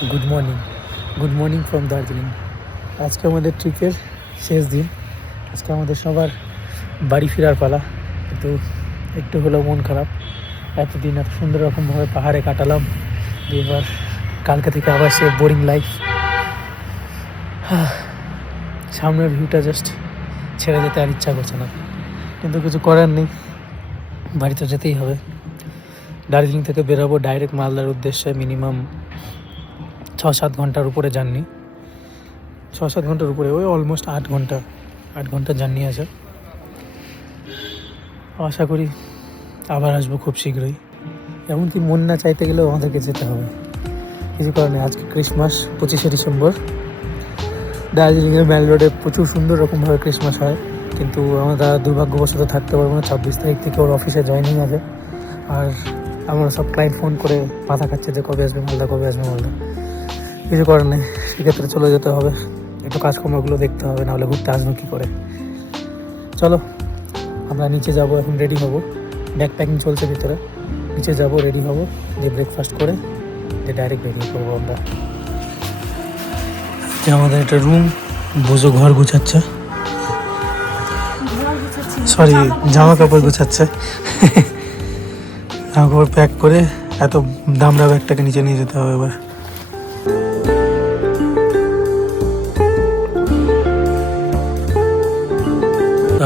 Good morning from Darjeeling. আজকে আমাদের ট্রিপের শেষ দিন। আজকে আমাদের সবার বাড়ি ফেরার পালা, কিন্তু একটু হলেও মন খারাপ। এতদিন এত সুন্দর রকমভাবে পাহাড়ে কাটালাম, দিয়ে এবার কালকে থেকে আবার সে বোরিং লাইফ। সামনের ভিউটা জাস্ট ছেড়ে যেতে আর ইচ্ছা করছে না, কিন্তু কিছু করার নেই, বাড়িতে যেতেই হবে। দার্জিলিং থেকে বেরোবো ডাইরেক্ট মালদার উদ্দেশ্যে। মিনিমাম 6-7 ঘন্টার উপরে জার্নি, 6-7 ঘন্টার উপরে, ওই অলমোস্ট 8 ঘন্টা জার্নি আছে। আশা করি আবার আসবো খুব শীঘ্রই। এমনকি মন না চাইতে গেলেও আমাদেরকে যেতে হবে, কিছু কারণে। আজকে ক্রিসমাস, 25শে ডিসেম্বর। দার্জিলিংয়ের ম্যাল রোডে প্রচুর সুন্দর রকমভাবে ক্রিসমাস হয়, কিন্তু আমরা দুর্ভাগ্যবশত থাকতে পারবো না। 26 তারিখ থেকে ওর অফিসে জয়েনিং আছে, আর আমরা সব ক্লায়েন্ট ফোন করে মাথা খাচ্ছে যে কবে আসবে মালদা, কবে আসবে মালদা। কিছু করার নেই, সেক্ষেত্রে চলে যেতে হবে। একটু কাজকর্মগুলো দেখতে হবে, নাহলে ঘুরতে আসবো কী করে। চলো আমরা নিচে যাব, এখন রেডি হব। ব্যাগ প্যাকিং চলছে ভিতরে, নিচে যাব, রেডি হব, দিয়ে ব্রেকফাস্ট করে দিয়ে ডাইরেক্ট বেরিয়ে পড়বো আমরা। যে আমাদের একটা রুম, বোঝো ঘর গুছাচ্ছে, সরি জামা কাপড় গুছাচ্ছে। জামা কাপড় প্যাক করে এত দামড়া ব্যাগটাকে নিচে নিয়ে যেতে হবে এবার।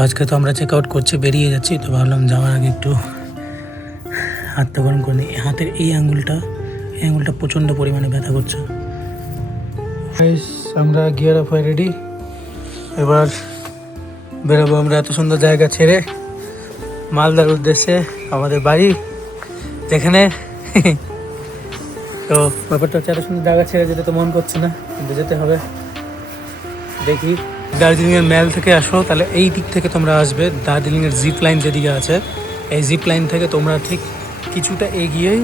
আজকে তো আমরা চেক আউট করছি, বেরিয়ে যাচ্ছি, তো ভাবলাম যাওয়ার আগে একটু হাতটা গরম করে নিই। হাতের এই আঙুলটা প্রচণ্ড পরিমাণে ব্যথা করছে। আমরা গিয়ার আপ হয়ে রেডি, এবার বেরোবো আমরা এত সুন্দর জায়গা ছেড়ে মালদার উদ্দেশ্যে, আমাদের বাড়ি যেখানে। তো ব্যাপারটা হচ্ছে, এত সুন্দর জায়গা ছেড়ে যেতে তো মন করছে না, কিন্তু যেতে হবে। দেখি, দার্জিলিংয়ের ম্যাল থেকে আসো তাহলে এই দিক থেকে তোমরা আসবে। দার্জিলিংয়ের জিপ লাইন যেদিকে আছে, এই জিপ লাইন থেকে তোমরা ঠিক কিছুটা এগিয়েই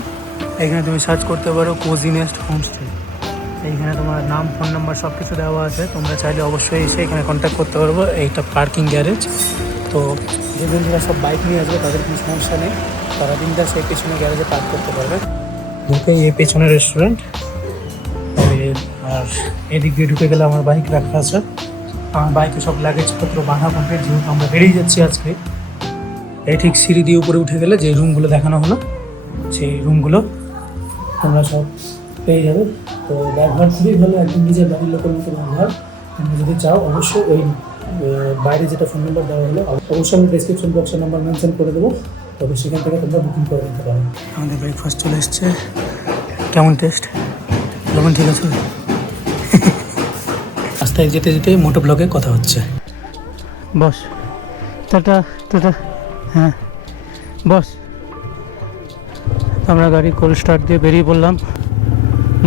এখানে তুমি সার্চ করতে পারো কোজি নেস্ট হোমস্টে। এইখানে তোমার নাম, ফোন নাম্বার সব কিছু দেওয়া আছে, তোমরা চাইলে অবশ্যই এসে এখানে কন্ট্যাক্ট করতে পারবো। এইটা পার্কিং গ্যারেজ। তো যে বন্ধুরা সব বাইক নিয়ে আসবে তাদের কোনো সমস্যা নেই, তারা দিনটা সেই পেছনে গ্যারেজে পার্ক করতে পারবে। ঢুকে এই পেছনের রেস্টুরেন্ট, আর এদিক দিয়ে ঢুকে গেলে আমার বাইক রাখা আছে। আমার বাইকে সব লাগেজপত্র বাঁধা কমপ্লিট, যেহেতু আমরা বেরিয়ে যাচ্ছি আজকে। এই ঠিক সিঁড়ি দিয়ে উপরে উঠে গেলে যে রুমগুলো দেখানো হলো, সেই রুমগুলো তোমরা সব পেয়ে যাবে। তো ব্যবহার খুবই ভালো, একদম নিজের বাড়ির লোকের মতো ব্যবহার। তোমরা যদি চাও অবশ্যই ওই বাইরে যেটা ফোন নাম্বার দেওয়া হলো, অবশ্যই আমি ডেসক্রিপশন বক্সের নাম্বার মেনশন করে দেবো, তবে সেখান থেকে তোমরা বুকিং করে নিতে পারো। আমাদের ব্রেকফাস্ট চলে এসছে, কেমন টেস্ট? কেমন, ঠিক আছে? রাস্তায় যেতে যেতে মোটো ব্লগে কথা হচ্ছে। বস, টাটা টাটা। হ্যাঁ বস, আমরা গাড়ি কোল্ড স্টার্ট দিয়ে বেরিয়ে পড়লাম।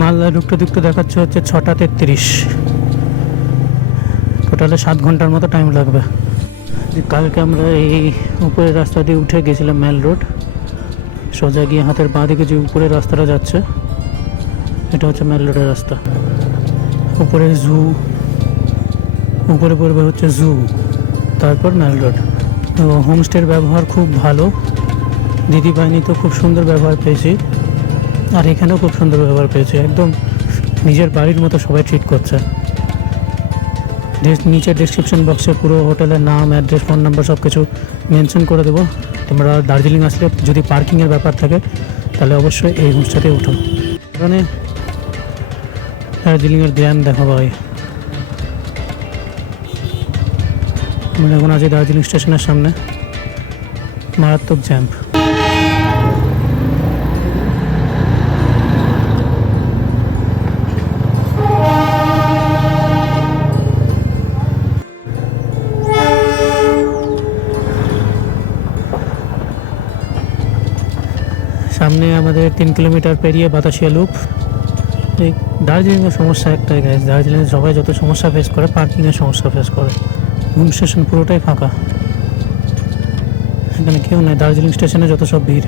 মালদা ঢুকতে দেখাচ্ছে হচ্ছে 6:33। টোটালে 7 ঘন্টার মতো টাইম লাগবে। কালকে আমরা এই উপরের রাস্তা দিয়ে উঠে গেছিলাম ম্যাল রোড, সোজা গিয়ে হাতের বাঁ দিকে যে উপরের রাস্তাটা যাচ্ছে, এটা হচ্ছে ম্যাল রোডের রাস্তা। উপরে জু, উপরে পড়বে হচ্ছে জু, তারপর ম্যাল রোড। তো হোমস্টের ব্যবহার খুব ভালো, দিদি বাহিনী তো খুব সুন্দর ব্যবহার পেয়েছি, আর এখানেও খুব সুন্দর ব্যবহার পেয়েছি। একদম নিজের বাড়ির মতো সবাই ট্রিট করছে। নিচের ডেসক্রিপশন বক্সে পুরো হোটেলের নাম, অ্যাড্রেস, ফোন নাম্বার সব কিছু মেনশন করে দেবো। তোমরা দার্জিলিং আসলে যদি পার্কিংয়ের ব্যাপার থাকে তাহলে অবশ্যই এই হোমস্টেতে উঠো। এখানে দার্জিলিংয়ের ধ্যান দেখা পাই। আমরা এখন আছি দার্জিলিং স্টেশনের সামনে, মারাত্মক জ্যাম। সামনে আমাদের 3 কিলোমিটার পেরিয়ে বাতাসিয়া লুপ। এই দার্জিলিংয়ের সমস্যা একটাই গাইজ, দার্জিলিংয়ে সবাই যত সমস্যা ফেস করে, পার্কিংয়ের সমস্যা ফেস করে। ঘুম স্টেশন পুরোটাই ফাঁকা, এখানে কেউ নেই। দার্জিলিং স্টেশনে যত সব ভিড়।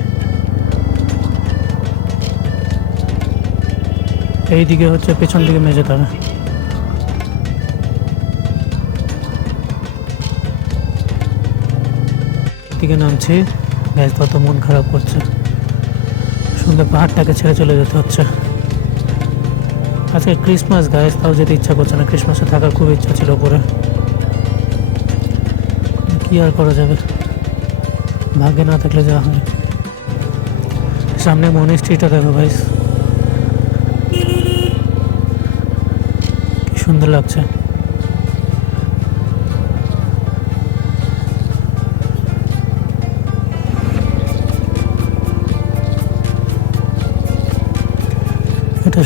এই দিকে হচ্ছে পেছন দিকে মেজেতারা। দিকে নামছি, গ্যাস তত মন খারাপ করছে। সুন্দর পাহাড়টাকে ছেড়ে চলে যেতে হচ্ছে। আজকে ক্রিসমাস গাইস, তাও যেতে ইচ্ছা করছে না। ক্রিসমাসে থাকার খুব ইচ্ছা ছিল উপরে, কি আর করা যাবে, ভাগ্যে না থাকলে যা হয়। সামনে মনিস্ট্রিটা দেখো গাইস, কি সুন্দর লাগছে। এটা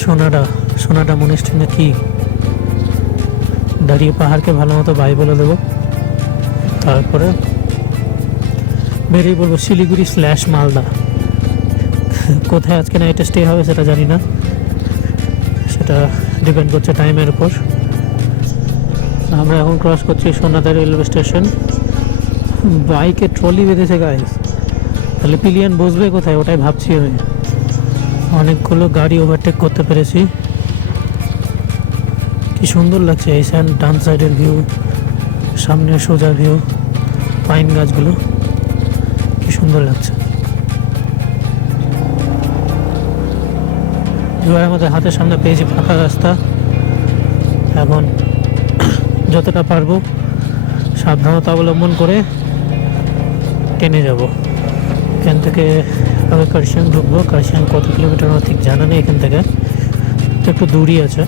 সোনাডা মনিস্ট্রি না কি, দাঁড়িয়ে পাহাড়কে ভালো মতো বাই বলে দেবো, তারপরে বেরিয়ে পড়বো শিলিগুড়ি / মালদা। কোথায় আজকে নাইটে স্টে হবে সেটা জানি না, সেটা ডিপেন্ড করছে টাইমের উপর। আমরা এখন ক্রস করছি সোনাদা রেলওয়ে স্টেশন। বাইকে ট্রলি বেঁধেছে গাইস, তাহলে পিলিয়ন বসবে কোথায়, ওটাই ভাবছি আমি। অনেকগুলো গাড়ি ওভারটেক করতে পেরেছি। কি সুন্দর লাগছে এই ডান সাইডের ভিউ, সামনে সোজা ভিউ, পাইন গাছগুলো, কি সুন্দর লাগছে। এবার আমাদের হাতের সামনে পেয়েছি ফাঁকা রাস্তা। এখন যতটা পারবো সাবধানতা অবলম্বন করে টেনে যাব। এখান থেকে আগে কার্শিয়াং ঢুকবো। কার্শিয়াং কত কিলোমিটার আমার ঠিক জানা নেই, এখান থেকে তো একটু দূরই আছে।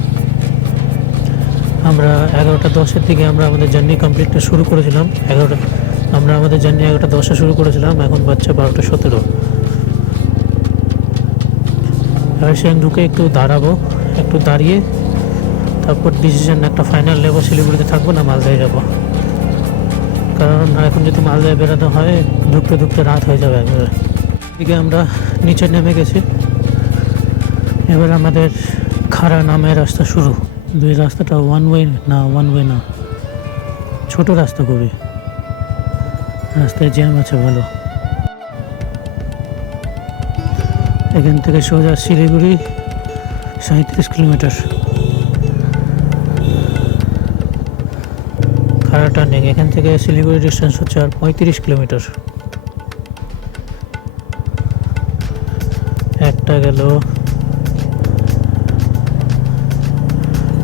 আমরা 11:10 দিকে আমরা আমাদের জার্নি কমপ্লিটটা শুরু করেছিলাম। আমরা আমাদের জার্নি 11:10 শুরু করেছিলাম, এখন বাজছে 12:17। কার্শিয়াং ঢুকে একটু দাঁড়াবো, একটু দাঁড়িয়ে তারপর ডিসিশন একটা ফাইনাল নেবো, শিলিগুড়িতে থাকবো না মালদায় যাব। কারণ এখন যদি মালদায় বেরোতে হয় ঢুকতে ঢুকতে রাত হয়ে যাবে একবারে। এদিকে আমরা নিচে নেমে গেছি, এবার আমাদের খাড়া নামের রাস্তা শুরু। এই রাস্তাটা ওয়ান ওয়ে না, ছোট রাস্তা, খুবই রাস্তায় জ্যাম আছে ভালো। এখান থেকে সোজা শিলিগুড়ি 37 কিলোমিটার। খাড়া টার্নিং, এখান থেকে শিলিগুড়ি ডিস্টেন্স হচ্ছে আর 35 কিলোমিটার। একটা গেল,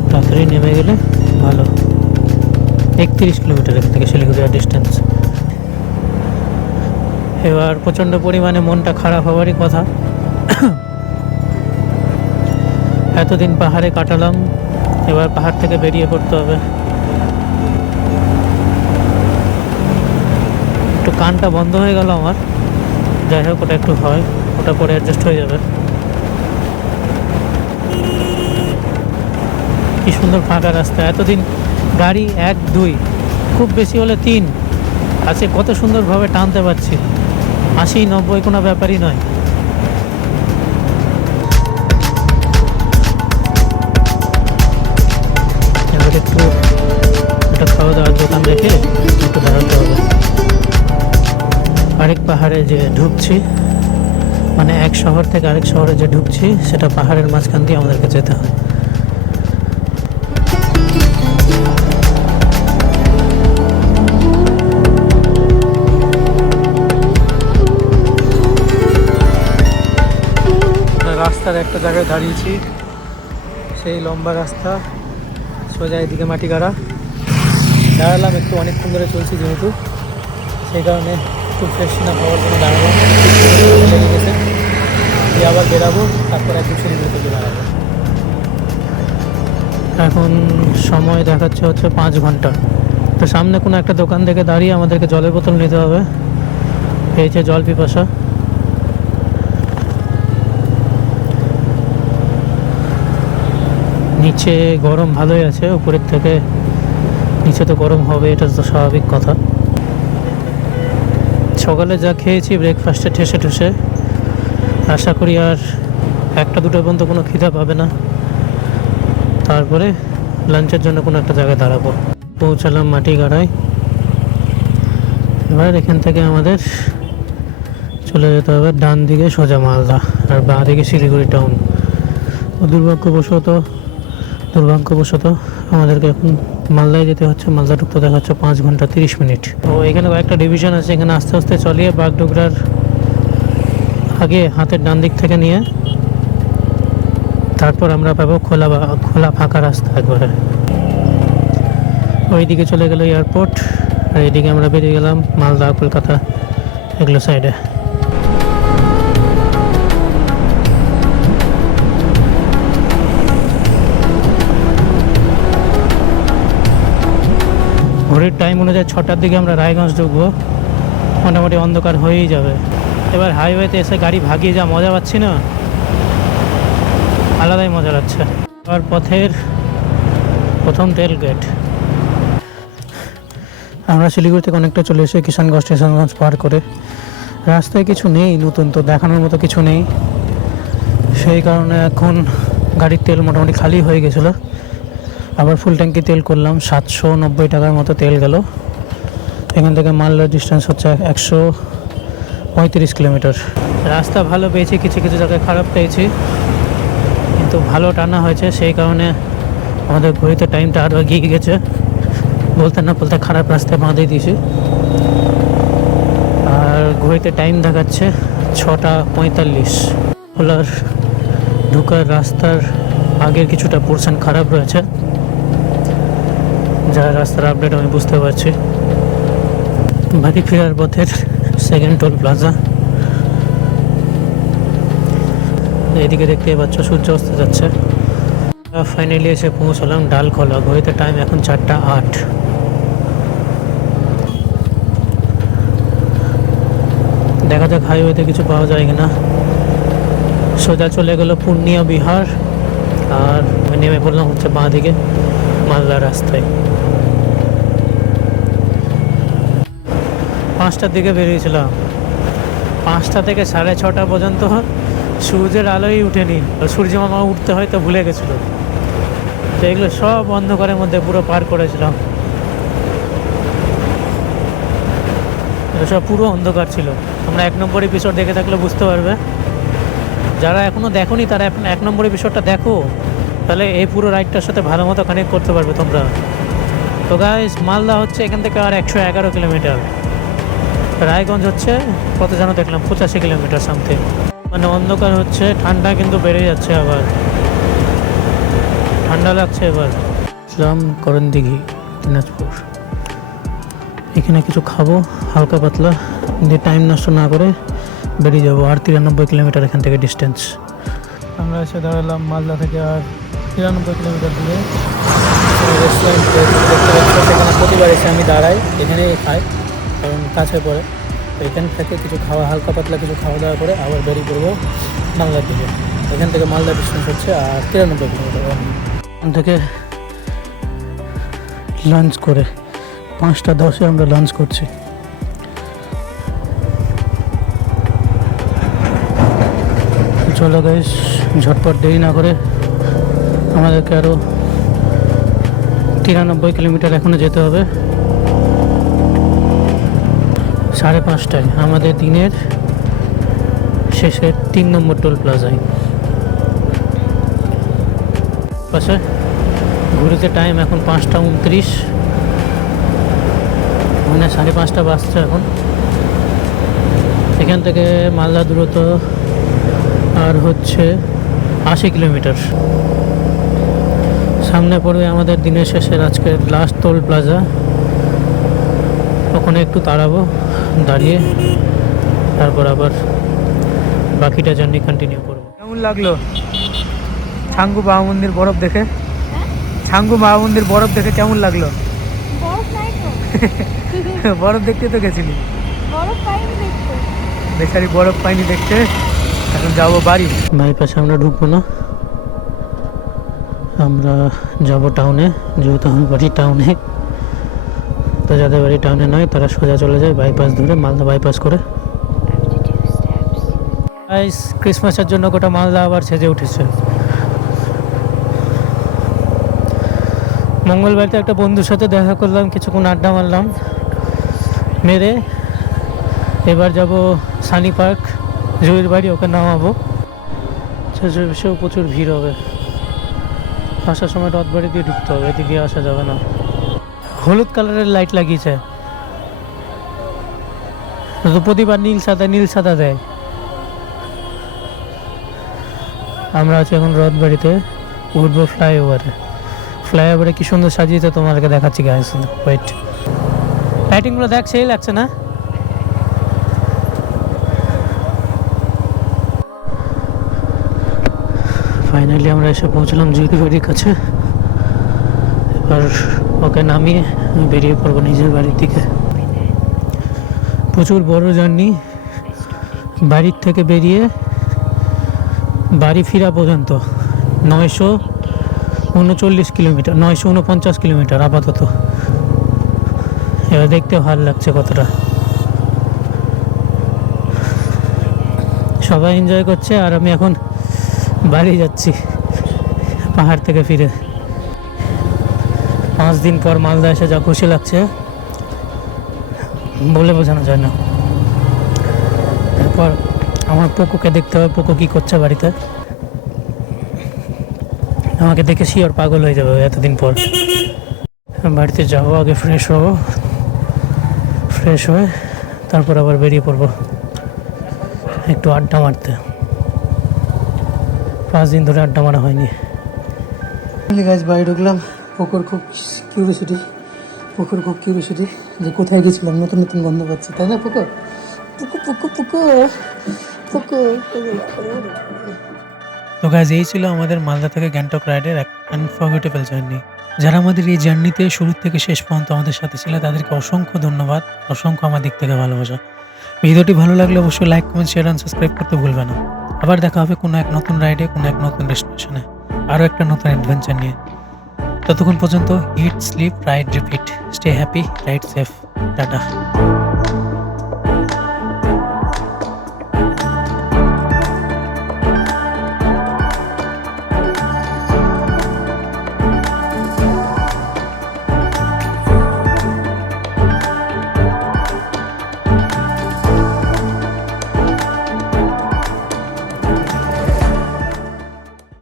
তাড়াতাড়ি নেমে গেলে ভালো। 31 কিলোমিটার এখান থেকে শিলিগুড়ি আর ডিস্টেন্স। এবার প্রচণ্ড পরিমাণে মনটা খারাপ হওয়ারই কথা। এতদিন পাহাড়ে কাটালাম, এবার পাহাড় থেকে বেরিয়ে পড়তে হবে। একটু কানটা বন্ধ হয়ে গেল আমার, যাই হোক ওটা একটু হয়, ওটা পরে অ্যাডজাস্ট হয়ে যাবে। কি সুন্দর ফাঁকা রাস্তা, এতদিন গাড়ি 1, 2, খুব বেশি হলে 3 আছে, কত সুন্দরভাবে টানতে পারছি। 80, 90 কোনো ব্যাপারই নয়। এবার একটু একটা খাওয়া দাওয়ার দোকান দেখে একটু দাঁড়াতে হবে। আরেক পাহাড়ে যে ঢুকছি, মানে এক শহর থেকে আরেক শহরে যে ঢুকছি, সেটা পাহাড়ের মাঝখান দিয়ে আমাদেরকে যেতে হয়। রাস্তার একটা জায়গায় দাঁড়িয়েছি, সেই লম্বা রাস্তা সোজা এদিকে মাটি গাড়া। দাঁড়ালাম একটু, অনেকক্ষণ ধরে চলছি যেহেতু, সেই কারণে একটু ফ্রেশ না হওয়ার জন্য দাঁড়ালাম। লেগে গেছে, দিয়ে আবার বেরাবো, তারপর একটু শিলিগুড়িতে বেরাবো। এখন সময় দেখাচ্ছে হচ্ছে 5 ঘন্টা। তো সামনে কোনো একটা দোকান থেকে দাঁড়িয়ে আমাদেরকে জলের বোতল নিতে হবে। পেয়েছে জল পিপাসা। নিচে গরম ভালোই আছে, উপরের থেকে নিচে তো গরম হবে, এটা তো স্বাভাবিক কথা। সকালে যা খেয়েছি ব্রেকফাস্টে ঠেসে ঠেসে, আশা করি আর 1-2 পর্যন্ত কোনো খিদা পাবে না। তারপরে লাঞ্চের জন্য কোনো একটা জায়গায় দাঁড়াবো। পৌঁছালাম মাটি গাড়ায়। এবার এখান থেকে আমাদের চলে যেতে হবে ডান দিকে সোজা মালদা, আর বাঁ দিকে শিলিগুড়ি টাউন। দুর্ভাগ্যবশত আমাদেরকে এখন মালদায় যেতে হচ্ছে। মালদা ঢুকতে দেখা হচ্ছে 5 ঘন্টা 30 মিনিট। তো এখানে কয়েকটা ডিভিশন আছে, এখানে আস্তে আস্তে চলিয়ে বাগডোগরার আগে হাতের ডান দিক থেকে নিয়ে তারপর আমরা পাবো খোলা খোলা ফাঁকা রাস্তা একবারে। ওইদিকে চলে গেল এয়ারপোর্ট, আর এইদিকে আমরা বেরিয়ে গেলাম মালদা, কলকাতা এগুলো সাইডে। ঘড়ির টাইম অনুযায়ী 6টার দিকে আমরা রায়গঞ্জ ঢুকবো, মোটামুটি অন্ধকার হয়েই যাবে। এবার হাইওয়েতে এসে গাড়ি ভাগিয়ে যা মজা পাচ্ছি না, আলাদাই মজা লাগছে। আর পথের প্রথম টেল গেট। আমরা শিলিগুড়ি থেকে অনেকটা চলে এসে কিষানগঞ্জ পার করে। রাস্তায় কিছু নেই নতুন, তো দেখানোর মতো কিছু নেই, সেই কারণে এখন গাড়ির তেল মোটামুটি খালি হয়ে গেছিলো। আবার ফুল ট্যাঙ্কি তেল করলাম, 790 টাকার মতো তেল গেল। এখান থেকে মালদার ডিস্টেন্স হচ্ছে 135 কিলোমিটার। রাস্তা ভালো পেয়েছি, কিছু কিছু জায়গায় খারাপ পেয়েছি, কিন্তু ভালো টানা হয়েছে, সেই কারণে আমাদের ঘড়িতে টাইমটা আরও এগিয়ে গেছে। বলতে না বলতে খারাপ রাস্তায় বাঁধিয়ে দিয়েছি, আর ঘড়িতে টাইম দেখাচ্ছে 6:45। ওলার ঢোকার রাস্তার আগের কিছুটা পোর্শন খারাপ রয়েছে, যা রাস্তার আপডেট আমি বুঝতে পারছি। বাড়ি ফেরার পথের সেকেন্ড টোল প্লাজা। এদিকে দেখতে পাচ্ছ সূর্য অস্ত যাচ্ছে। ফাইনালি এসে পৌঁছলাম ডালখোলা। ঘড়িতে টাইম এখন 4:08। দেখা যাক হাইওয়েতে কিছু পাওয়া যায় কিনা। সোজা চলে গেল পূর্ণিয়া বিহার, আর নেমে পড়লাম হচ্ছে বাঁ দিকে মালদা রাস্তায়। 5টার দিকে বেরিয়েছিলাম, 5টা থেকে 6:30 পর্যন্ত সূর্যের আলোই উঠেনি। সূর্য মামা উঠতে হয়তো ভুলে গেছিল, তো এগুলো সব অন্ধকারের মধ্যে পুরো পার করেছিলাম। সব পুরো অন্ধকার ছিল। আমরা 1 নম্বর এপিসোড দেখে থাকলে বুঝতে পারবে, যারা এখনও দেখোনি তারা এখন 1 নম্বর এপিসোডটা দেখো, তাহলে এই পুরো রাইডটার সাথে ভালো মতো কানেক্ট করতে পারবে তোমরা। তো গাইস, মালদা হচ্ছে এখান থেকে আর 111 কিলোমিটার। রায়গঞ্জ হচ্ছে কত যেন দেখলাম 85 কিলোমিটার সামথিং। মানে অন্ধকার হচ্ছে, ঠান্ডা কিন্তু বেড়ে যাচ্ছে, আবার ঠান্ডা লাগছে। এবার ইসলাম করণ দিঘি, দিনাজপুর। এখানে কিছু খাবো হালকা পাতলা, দিয়ে টাইম নষ্ট না করে বেরিয়ে যাবো। আর 93 কিলোমিটার এখান থেকে ডিস্টেন্স। আমরা এসে দাঁড়ালাম মালদা থেকে আর 93 কিলোমিটার দূরে রেস্টুরেন্ট। সেখানে প্রতিবার এসে আমি দাঁড়াই, এখানেই খাই, কারণ কাছে পড়ে। তো এখান থেকে কিছু খাওয়া, হালকা পাতলা কিছু খাওয়া দাওয়া করে আবার বেরিয়ে পড়বো মালদার দিকে। এখান থেকে মালদা ডিস্টেন্স হচ্ছে আর 93 কিলোমিটার। এখান থেকে লাঞ্চ করে 5:10 আমরা লাঞ্চ করছি। চলো গাইস, ঝটপট দেরি না করে আমাদেরকে আরও 93 কিলোমিটার এখনও যেতে হবে। 5:30টায় আমাদের দিনের শেষের 3 নম্বর টোল প্লাজায় পাশে। ঘুরিতে টাইম এখন 5:29, মানে 5:30 বাজছে এখন। এখান থেকে মালদা দূরত্ব আর হচ্ছে 80 কিলোমিটার। সামনে পড়বে আমাদের দিনের শেষের আজকের লাস্ট টোল প্লাজা, ওখানে একটু দাঁড়াবো, দাঁড়িয়ে তারপর আবার বাকিটা জার্নি কন্টিনিউ করবো। কেমন লাগলো ছাঙ্গু বাবা মন্দির বরফ দেখে? ছাঙ্গু বাবা মন্দির বরফ দেখে কেমন লাগলো? বরফ দেখতে তো গেছিলি? বেচারি বরফ পাইনি দেখতে। এখন যাবো বাড়ি। বাইপাসে আমরা ঢুকবো না, আমরা যাব টাউনে, যেহেতু আমার বাড়ি টাউনে। তো যাদের বাড়ি টাউনে নয় তারা সোজা চলে যায় বাইপাস ধরে, মালদা বাইপাস করে। ক্রিসমাসের জন্য গোটা মালদা আবার সেজে উঠেছে। মঙ্গলবারতে একটা বন্ধুর সাথে দেখা করলাম, কিছুক্ষণ আড্ডা মারলাম, মেরে এবার যাব সানি পার্ক, জুয়ের বাড়ি, ওকে নামাবো। সেও প্রচুর ভিড় হবে। আসার সময় রথবাড়ি দিয়ে ঢুকতে হবে, এদিকে আসা যাবে না। হলুদ কালারের লাইট লাগিয়েছে, প্রতিবার নীল সাদা দেয়। আমরা আছি এখন রথবাড়িতে, উঠবো ফ্লাইওভারে। ফ্লাইওভারে কি সুন্দর সাজিয়েছে তোমাদেরকে দেখাচ্ছি গাইস। ওয়েট, লাইটিংগুলো দেখ, সেই লাগছে না? ফাইনালি আমরা এসে পৌঁছলাম জুয়েল বাড়ির কাছে। এবার ওকে নামিয়ে বেরিয়ে পড়বো নিজের বাড়ির দিকে। প্রচুর বড় জার্নি, বাড়ির থেকে বেরিয়ে বাড়ি ফেরা পর্যন্ত 939 কিলোমিটার, 949 কিলোমিটার আপাতত। এবার দেখতে ভালো লাগছে কতটা। সবাই এনজয় করছে আর আমি এখন বাড়ি যাচ্ছি পাহাড় থেকে ফিরে। 5 দিন পর মালদা এসে যা খুশি লাগছে বলে বোঝানো যায় না। তারপর আমার পোকোকে দেখতে হবে, পোকো কী করছে বাড়িতে। আমাকে দেখে শিওর পাগল হয়ে যাবে এতদিন পর। বাড়িতে যাবো, আগে ফ্রেশ হবো, ফ্রেশ হয়ে তারপর আবার বেরিয়ে পড়বো একটু আড্ডা মারতে। 5 দিন ধরে আড্ডা মারা হয়নি। গাছ বাড়ি ঢুকলাম। পোকোর খুব কিউরিওসিটি যে কোথায় গেছিলাম, নতুন নতুন গন্ধ পাচ্ছি, তাই না Poco? Poco Poco Poco Poco. তো গাইজ, এই ছিল আমাদের মালদা থেকে গ্যাংটক রাইডের এক আনফরগেটেবল জার্নি। যারা আমাদের এই জার্নিতে শুরু থেকে শেষ পর্যন্ত আমাদের সাথে ছিল তাদেরকে অসংখ্য ধন্যবাদ, অসংখ্য আমার দিক থেকে ভালোবাসা। ভিডিওটি ভালো লাগলে অবশ্যই লাইক, কমেন্ট, শেয়ার আর সাবস্ক্রাইব করতে ভুলবে না। আবার দেখা হবে কোনো এক নতুন রাইডে, কোনো এক নতুন ডেস্টিনেশনে, আরও একটা নতুন অ্যাডভেঞ্চার নিয়ে। ততক্ষণ পর্যন্ত eat, sleep, ride, repeat, stay happy, ride safe, tata.